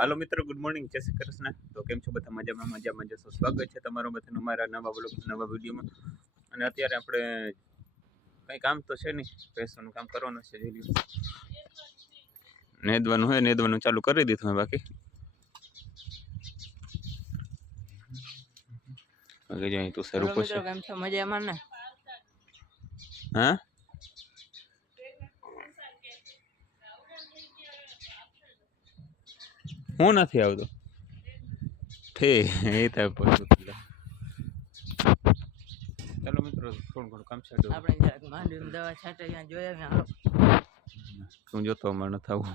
હાલો મિત્રો, good morning, જય શ્રી કૃષ્ણ। તો કેમ છો બધા? મજામાં જશો। સ્વાગત છે તમારું બધાનું મારા નવા બ્લોગ નવા વિડીયોમાં। અને અત્યારે આપણે કંઈ કામ તો છે નહીં, ભેંસોનું કામ કરવાનું છે। નેદવાનું હોય, નેદવાનું ચાલુ કરી દીધું હોય। બાકી અહીં તું સર ઉપર છે। કેમ છો? મજામાં ને? હા, હું નથી આવતો ઠીક એ થાય પછી। ચાલો મિત્રો, થોડું ઘણું કામ છે આપણે જરાક માંડવીમાં દવા છાંટે ત્યાં જોયા ને હાલો તું જોતો અમારે નથી આવું।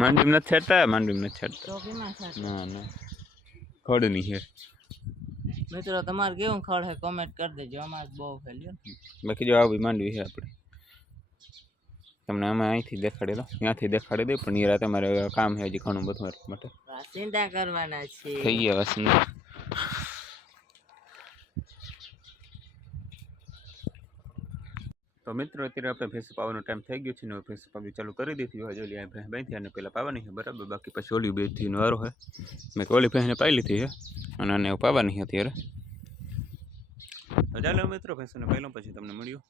માંડવીમાં નથી છાંટતા, માંડવીમાં નથી છાંટતા। તો કેમાં છાંટે? ના ના, ખડની છે મિત્રો, તમારે કેવું ખડ છે કોમેન્ટ કરી દેજો। અમારે બહુ ફેલ્યો। બાકી જો આવી માંડવી છે આપણે, તમને અમે અહીંથી દેખાડી દો, ત્યાંથી દેખાડી દે, પણ એ રાતે મારે કામ છે હજી ઘણું બધું એટલા માટે ચિંતા કરવાના છે। થઈ ગયા વસંત। તો મિત્રો, અત્યારે આપણે ભેંસ પાવાનો ટાઈમ થઈ ગયો છે ને ભેંસ પાવી ચાલુ કરી દીધી હોય। ઓલી ભેંસ બાંધી અને પહેલાં પાવાની છે બરાબર, બાકી પછી ઓલી બેથી વારો હોય। મેં ઓલી ભેંસને પાઈ લીધી છે અને આને પાવાની છે અત્યારે। તો ચાલો મિત્રો, ભેંસોને પાઈ લઉં પછી તમને મળ્યું।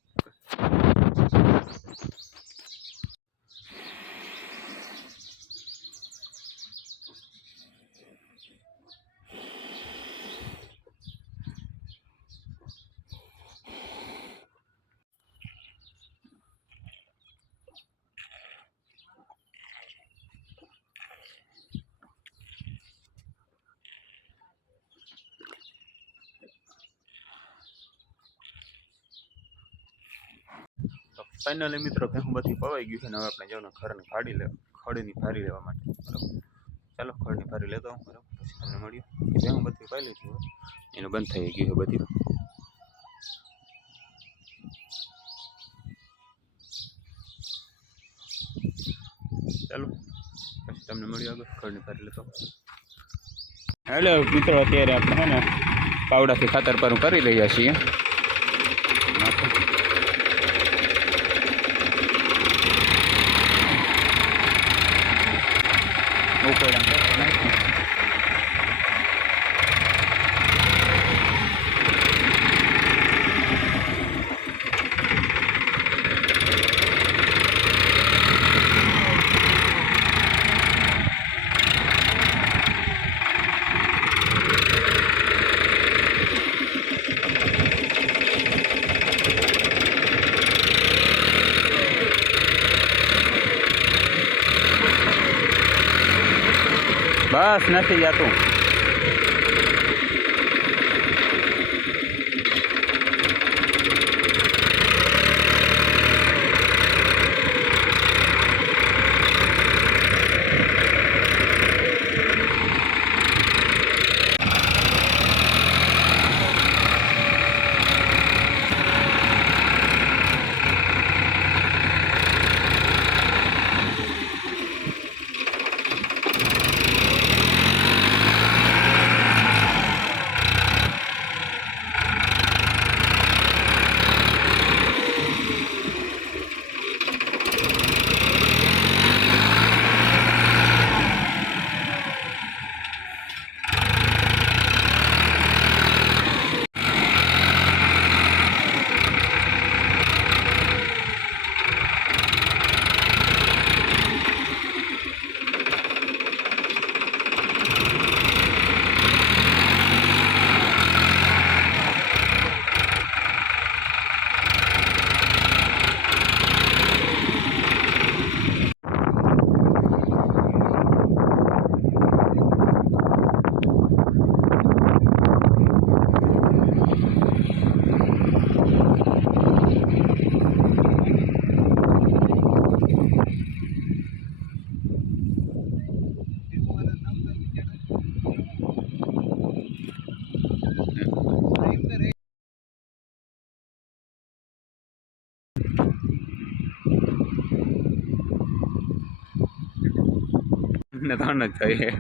ફાઇનલી મિત્રો, ભેહું બધી પવાઈ ગયું છે ને હવે આપણે જવાનું ઘરને ખડની ભારી લેવા માટે બરાબર। ચાલો ખડની ભારી લેતો હું બરાબર, પછી તમને મળ્યું કે ભેહું બધી પાઈ લીધી હોય, એનું બંધ થઈ ગયું છે બધી। ચાલો પછી તમને મળ્યું આગળ ખડની ભારી લેતો। હેલો મિત્રો, અત્યારે આપણે છે ને પાવડાથી ખાતર પર કરી રહ્યા છીએ। બસ નથી જતું। ને ત્રણ જ થાય